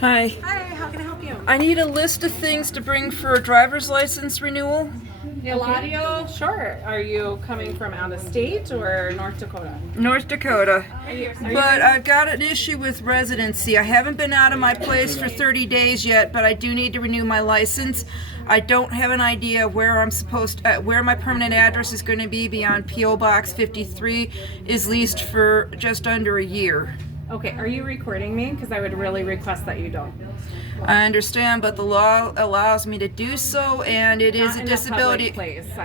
Hi. Hi, how can I help you? I need a list of things to bring for a driver's license renewal. Eladio, sure. Are you coming from out of state or North Dakota? North Dakota. But Are I've got an issue with residency. I haven't been out of my place for 30 days yet, but I do need to renew my license. I don't have an idea where I'm where my permanent address is going to be beyond P.O. Box 53 is leased for just under a year. Okay, are you recording me? Because I would really request that you don't. I understand, but the law allows me to do so, and it is a disability.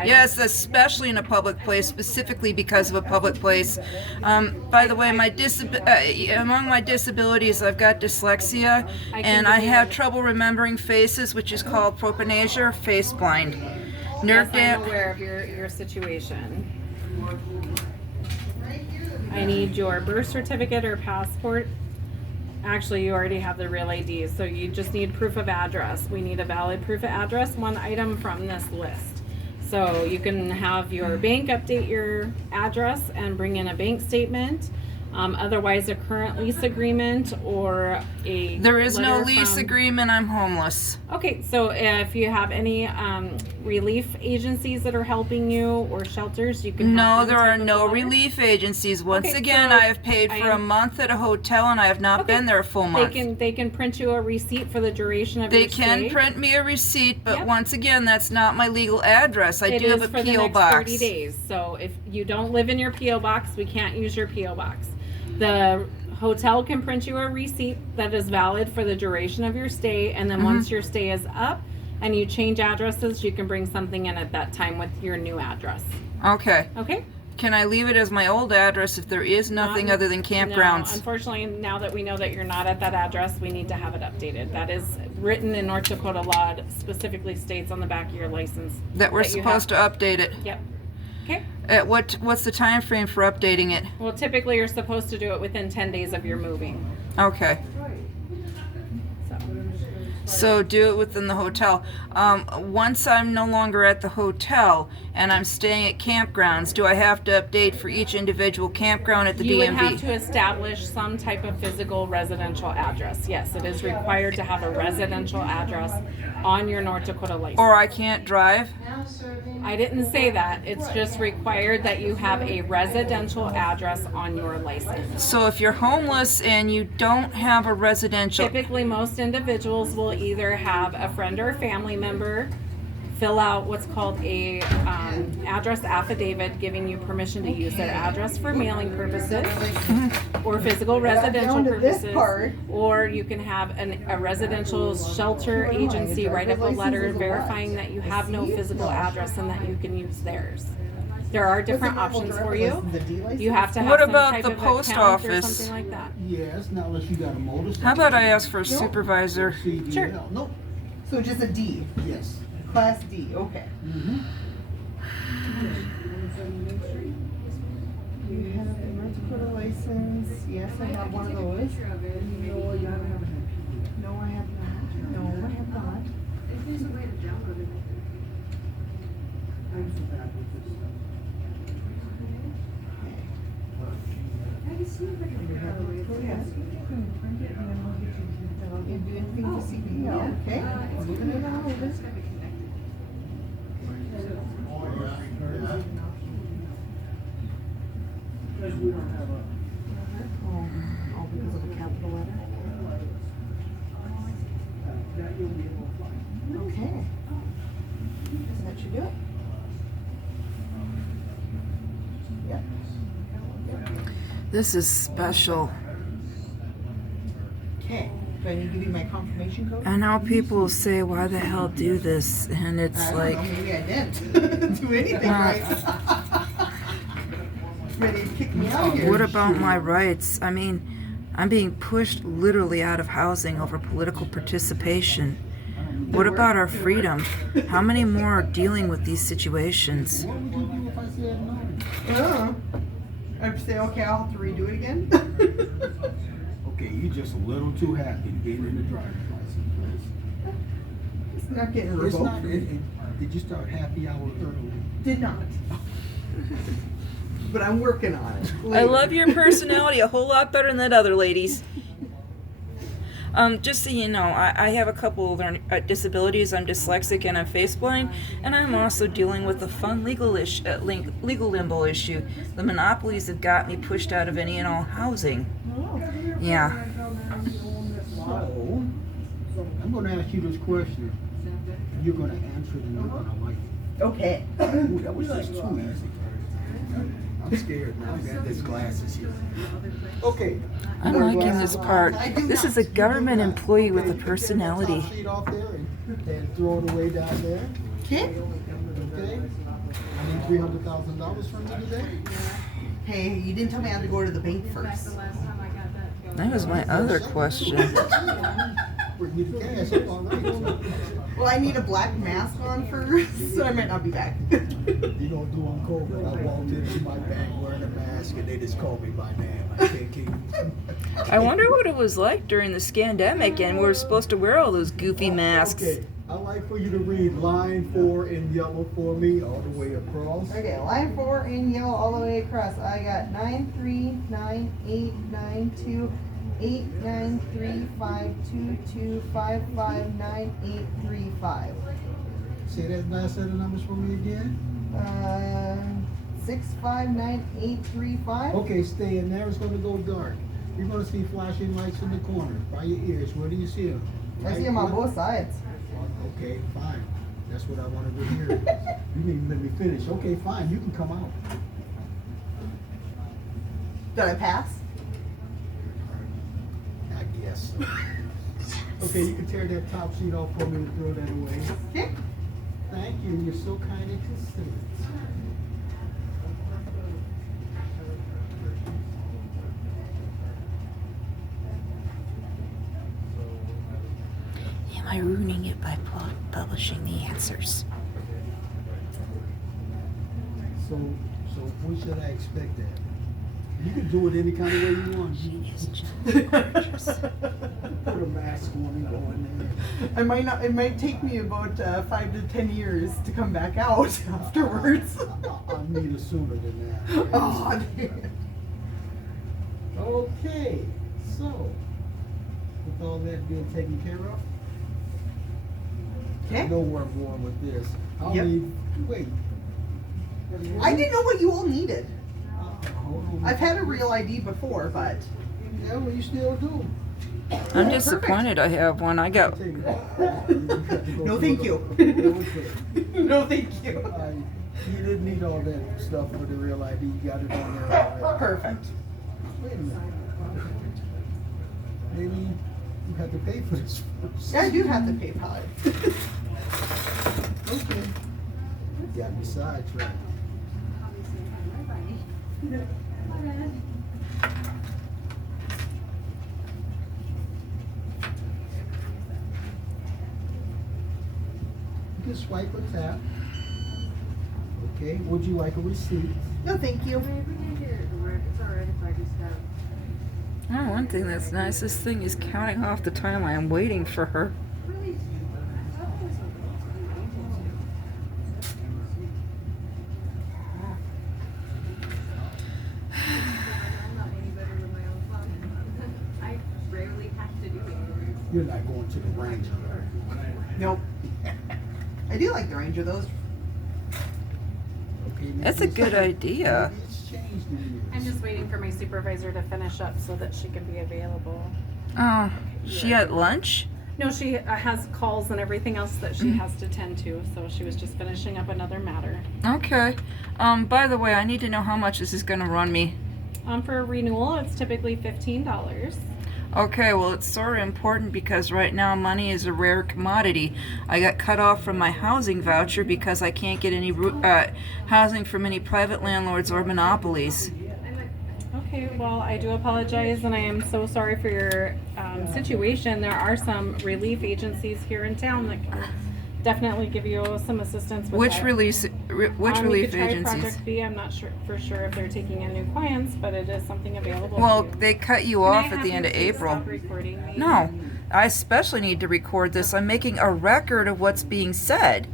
Yes, especially in a public place, specifically because of a public place. By the way, among my disabilities, I've got dyslexia, and I have trouble remembering faces, which is called propagnasia, face blind. Yes, I'm aware of your situation. I need your birth certificate or passport. Actually, you already have the real ID, so you just need proof of address. We need a valid proof of address, one item from this list. So you can have your bank update your address and bring in a bank statement. Otherwise, a current lease agreement or a There is no lease agreement. I'm homeless. Okay, so if you have any relief agencies that are helping you or shelters, you can No, there are no relief agencies. Once again, I have paid for a month at a hotel and I have not been there a full month. They can print you a receipt for the duration of your stay. They can print me a receipt, but once again, that's not my legal address. I do have a P.O. box. 30 days. So if you don't live in your P.O. box, we can't use your P.O. box. The hotel can print you a receipt that is valid for the duration of your stay, and then once your stay is up and you change addresses, you can bring something in at that time with your new address. Okay. Okay? Can I leave it as my old address if there is nothing other than campgrounds? No, unfortunately, now that we know that you're not at that address, we need to have it updated. That is written in North Dakota law. It specifically states on the back of your license that we're supposed to update it. Yep. Okay. What's the time frame for updating it? Well, typically you're supposed to do it within 10 days of your moving. Okay. So do it within the hotel. Once I'm no longer at the hotel and I'm staying at campgrounds, do I have to update for each individual campground at the DMV? You would have to establish some type of physical residential address. Yes, it is required to have a residential address on your North Dakota license. Or I can't drive? I didn't say that. It's just required that you have a residential address on your license. So if you're homeless and you don't have a residential... Typically, most individuals will either have a friend or a family member fill out what's called a address affidavit giving you permission to use their address for mailing purposes or physical residential purposes, or you can have a residential shelter agency write up a letter verifying that you have no physical address and that you can use theirs. There are different options for you. You have to have what some about type the of post account or office? something like that. Yes, not unless you got a motorcycle. How about I ask for a supervisor? Sure. Nope. So just a D? Yes. Class D, okay. Mm-hmm. You have a North Dakota license, yes, I have one of those. No, you haven't. No, I have not. No, I have not. I'm so bad with this stuff. You have a report, yes. And I'll give you anything to CPL, okay? Moving it on over. Because we don't have a... Oh, because of the capital letter? That you'll be able to find. Okay. That should do it. Yep. This is special. Okay. Do I need to give you my confirmation code? I know people say, why the hell do this? And it's I don't like... know, maybe I didn't do anything right. Ready to kick me out here. What about my rights? I mean, I'm being pushed literally out of housing over political participation. What about our freedom? How many more are dealing with these situations? What would you do if I said no? I'd say, okay, I'll have to redo it again. Okay, you're just a little too happy to get in the driver's license, please. It's not getting It's revoked. not, did you start happy hour early? Did not. But I'm working on it. I love your personality a whole lot better than that other lady's. Just so you know, I have a couple of disabilities. I'm dyslexic and I'm face blind, and I'm also dealing with a fun legal limbo issue. The monopolies have got me pushed out of any and all housing. Yeah. So, I'm gonna ask you this question. You're gonna answer it and you're gonna like it. Okay. Ooh, that was just too easy. I'm scared now. I got these glasses here. Okay. I'm liking this part. This is a government employee with a personality. Take the top sheet off there and throw it away down there. Okay. Okay. I need $300,000 from you today. Hey, you didn't tell me I had to go to the bank first. That was my other question. Bring me the cash. I'm all right. Well, I need a black mask on first, so I might not be back. You know, during COVID, I walked into my bank wearing a mask and they just called me by name. I can't keep. I wonder what it was like during the scandemic and we were supposed to wear all those goofy masks. Okay, I'd like for you to read line 4 in yellow for me all the way across. Okay, line 4 in yellow all the way across. I got 939892 8935225598835. Say that last set of numbers for me again. 659835. Okay, stay in there. It's going to go dark. You're going to see flashing lights in the corner by your ears. Where do you see them? I see them on both sides. Okay, fine. That's what I wanted to hear. You didn't even let me finish. Okay, fine. You can come out. Did I pass? I guess so. Okay, you can tear that top sheet off for me and throw that away. Okay. Thank you. You're so kind and considerate. Am I ruining it by publishing the answers? So when should I expect that? You can do it any kind of way you want. Put a mask on and go in there. I might not. It might take me about 5 to 10 years to come back out afterwards. I'll need it sooner than that. Oh, damn. Okay, so with all that being taken care of, I Okay. know where I'm going with this. I'll Yep. need. Wait. I didn't know what you all needed. Hold on. I've had a real ID before, but Yeah, well, you still do. I'm disappointed I have one. I got. Take it. no, thank you. Okay. No, thank you. You didn't need all that stuff for the real ID. You got it on there already. Perfect. Wait a minute. Maybe you have to pay for this first. Yeah, I do have to pay PayPal. Okay. Got me sidetracked. You can swipe or tap. Okay, would you like a receipt? No, thank you. Oh, one thing that's nice. This thing is counting off the time I am waiting for her. You're not going to the Ranger. Nope. I do like the Ranger, those. Okay, maybe That's a it's- good idea. maybe it's changed in years. I'm just waiting for my supervisor to finish up so that she can be available. Oh, she at lunch? No, she has calls and everything else that she has to tend to, so she was just finishing up another matter. Okay. By the way, I need to know how much this is going to run me. For a renewal, it's typically $15. Okay, well, it's sort of important because right now money is a rare commodity. I got cut off from my housing voucher because I can't get any housing from any private landlords or monopolies. Okay, well, I do apologize, and I am so sorry for your situation. There are some relief agencies here in town that can definitely give you some assistance with Which that. relief You relief could try agencies? Project B. I'm not sure if they're taking in new clients, but it is something available. Well, to you. they cut you Can I off at have the end you of please April. stop recording me? No, I especially need to record this. I'm making a record of what's being said.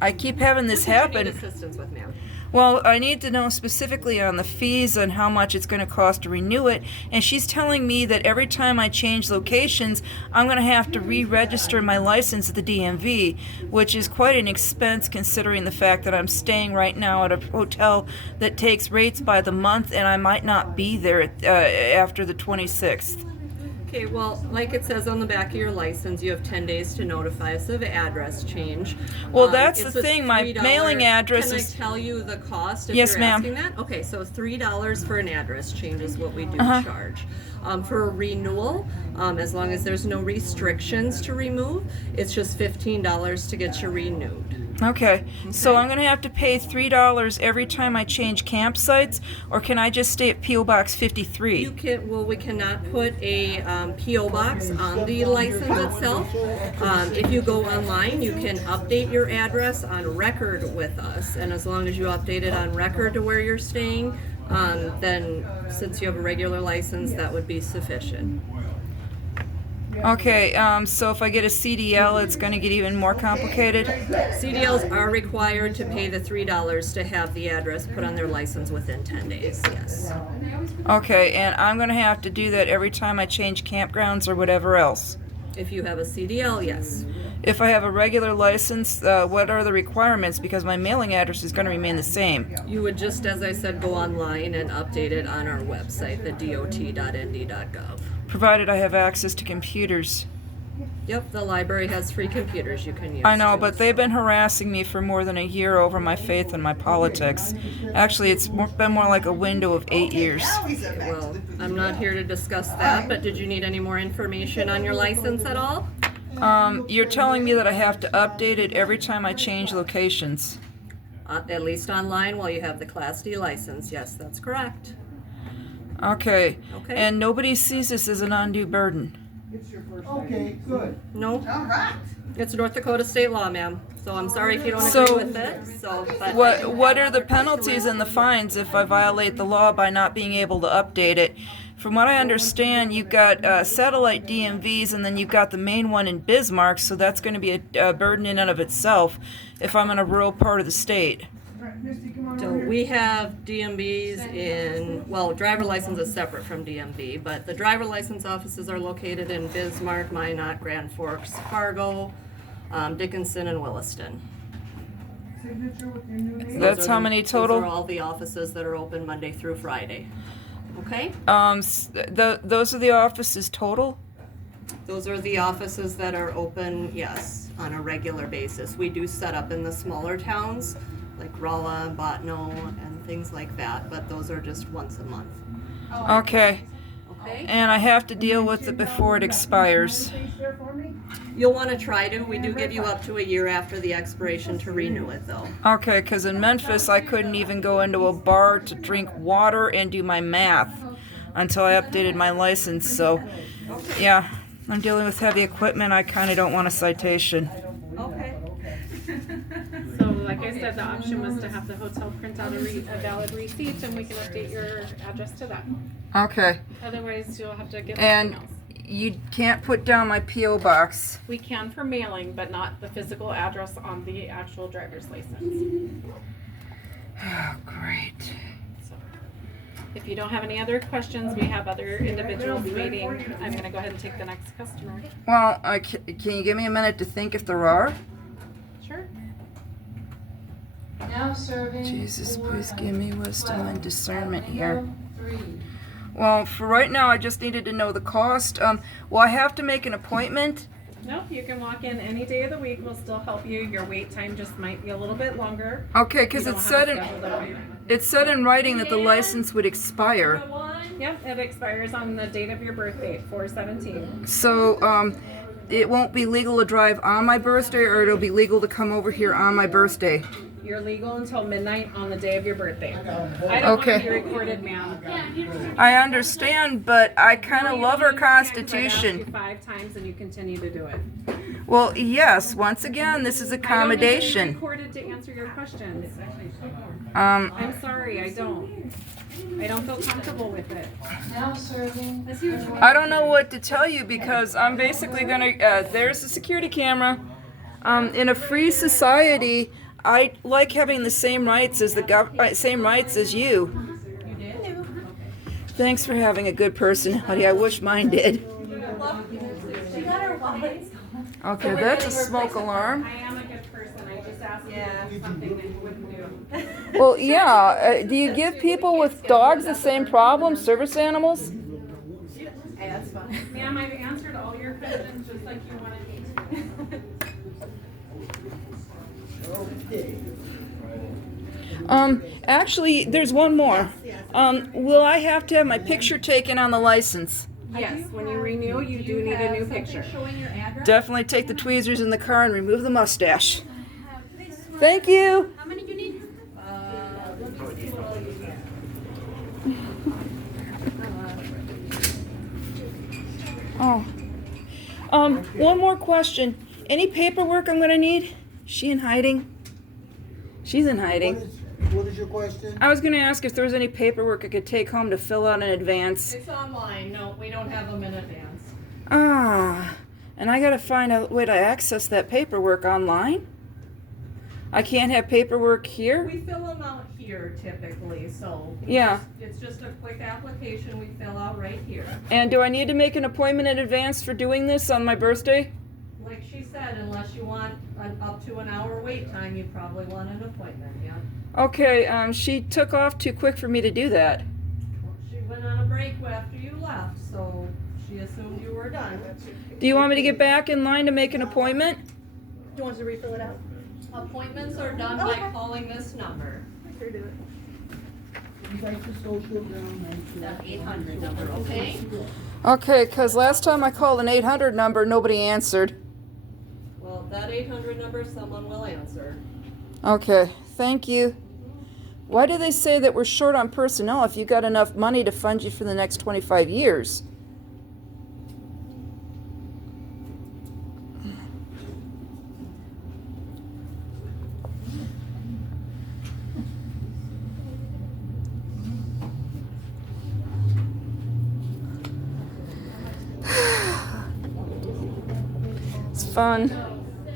I keep having this What do you happen. need assistance with, ma'am? Well, I need to know specifically on the fees and how much it's going to cost to renew it. And she's telling me that every time I change locations, I'm going to have to re-register my license at the DMV, which is quite an expense considering the fact that I'm staying right now at a hotel that takes rates by the month, and I might not be there after the 26th. Okay, well, like it says on the back of your license, you have 10 days to notify us of address change. Well, that's It's the a thing. My $3 mailing address is... Can I tell you the cost if Yes, you're ma'am. asking that? Okay, so $3 for an address change is what we do Uh-huh. charge. For a renewal, as long as there's no restrictions to remove, it's just $15 to get you renewed. Okay, so I'm going to have to pay $3 every time I change campsites, or can I just stay at P.O. Box 53? You can, well, we cannot put a P.O. box on the license itself. If you go online, you can update your address on record with us, and as long as you update it on record to where you're staying, then since you have a regular license, that would be sufficient. Okay, so if I get a CDL, it's going to get even more complicated? CDLs are required to pay the $3 to have the address put on their license within 10 days, yes. Okay, and I'm going to have to do that every time I change campgrounds or whatever else? If you have a CDL, yes. If I have a regular license, what are the requirements? Because my mailing address is going to remain the same. You would just, as I said, go online and update it on our website, the dot.nd.gov. Provided I have access to computers. Yep, the library has free computers you can use. I know, too, but so. they've been harassing me for more than a year over my faith and my politics. Actually, it's been more like a window of 8 years. Well, I'm not here to discuss that, but did you need any more information on your license at all? You're telling me that I have to update it every time I change locations. At least online while you have the Class D license. Yes, that's correct. Okay. Okay. And nobody sees this as an undue burden. Okay, good. No. It's North Dakota state law, ma'am. So I'm sorry if you don't So, agree with it. So, but What are the penalties and the fines if I violate the law by not being able to update it? From what I understand, you've got satellite DMVs, and then you've got the main one in Bismarck, so that's going to be a burden in and of itself if I'm in a rural part of the state. So we have DMVs in, well, driver license is separate from DMV, but the driver license offices are located in Bismarck, Minot, Grand Forks, Fargo, Dickinson, and Williston. That's how many total? Those are all the offices that are open Monday through Friday. Okay? Those are the offices total? Those are the offices that are open, yes, on a regular basis. We do set up in the smaller towns, like Rolla, Botno, and things like that, but those are just once a month. Okay. Okay? And I have to deal with it before it expires. You'll want to try to. We do give you up to a year after the expiration to renew it, though. Okay, because in Memphis I couldn't even go into a bar to drink water and do my math until I updated my license. So, yeah, I'm dealing with heavy equipment. I kind of don't want a citation. Okay. So like I said, the option was to have the hotel print out a valid receipt, and we can update your address to that. Okay. Otherwise, you'll have to get And something else. you can't put down my P.O. box. We can for mailing, but not the physical address on the actual driver's license. Oh, great. So, if you don't have any other questions, we have other individuals waiting. I'm going to go ahead and take the next customer. Well, can you give me a minute to think if there are? Sure. Now serving. Jesus, please give me wisdom and discernment Avenue here. 3. Well, for right now, I just needed to know the cost. Will I have to make an appointment? No, you can walk in any day of the week. We'll still help you. Your wait time just might be a little bit longer. Okay, because You it don't said have a in scheduled appointment. it said in writing that the license would expire. Yep, it expires on the date of your birth date, 4/17. So, it won't be legal to drive on my birthday, or it'll be legal to come over here on my birthday. You're legal until midnight on the day of your birthday. I don't want to be recorded, ma'am. I understand, but I kind No, of you love don't our need to. I've asked you Constitution. 5 times and you continue to do it. Well, yes. Once again, this is I don't need to be accommodation. recorded to answer your questions. Um, I'm sorry, I don't feel comfortable with it. Now serving. I don't know what to tell you because I'm basically gonna. There's the security camera. In a free society, I like having the same rights as same rights as you. You did? Thanks for having a good personality. I wish mine did. She got her wallet. Okay, that's a smoke alarm. I am a good person. I just asked you to do something that you wouldn't do. Well, yeah. Do you give people with dogs the same problem, service animals? Hey, that's fun. Ma'am, I've answered all your questions just like you wanted me to. Actually, there's one more. Will I have to have my picture taken on the license? Yes, when you renew, you do need a new picture. Definitely take the tweezers in the car and remove the mustache. Thank you. How many do you need? Let me see what all you got. Oh. One more question. Any paperwork I'm gonna need? She in hiding? She's in hiding. What is your question? I was gonna ask if there was any paperwork I could take home to fill out in advance. It's online. No, we don't have them in advance. Ah, and I gotta find a way to access that paperwork online? I can't have paperwork here? We fill them out here typically, so. Yeah. It's just a quick application we fill out right here. And do I need to make an appointment in advance for doing this on my birthday? Like she said, unless you want up to an hour wait time, you probably want an appointment, yeah. Okay, she took off too quick for me to do that. She went on a break after you left, so she assumed you were done. Do you want me to get back in line to make an appointment? Do you want us to refill it out? Appointments are done by calling this number. Sure do it. You guys just social down, That 800 number, okay? Okay, because last time I called an 800 number, nobody answered. Well, that 800 number, someone will answer. Okay, thank you. Why do they say that we're short on personnel if you got enough money to fund you for the next 25 years? It's fun.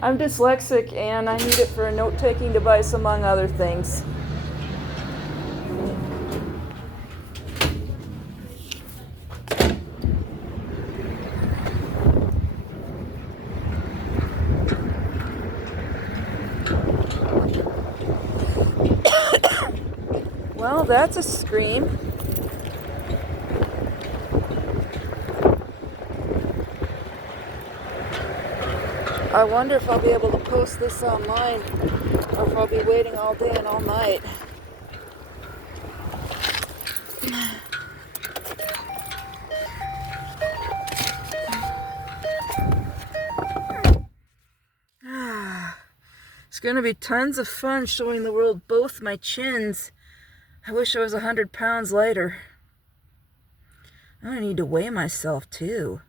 I'm dyslexic and I need it for a note-taking device among other things. Well, that's a scream. I wonder if I'll be able to post this online or if I'll be waiting all day and all night. It's going to be tons of fun showing the world both my chins. I wish I was 100 pounds lighter. I need to weigh myself too.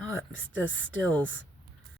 Oh, it does stills.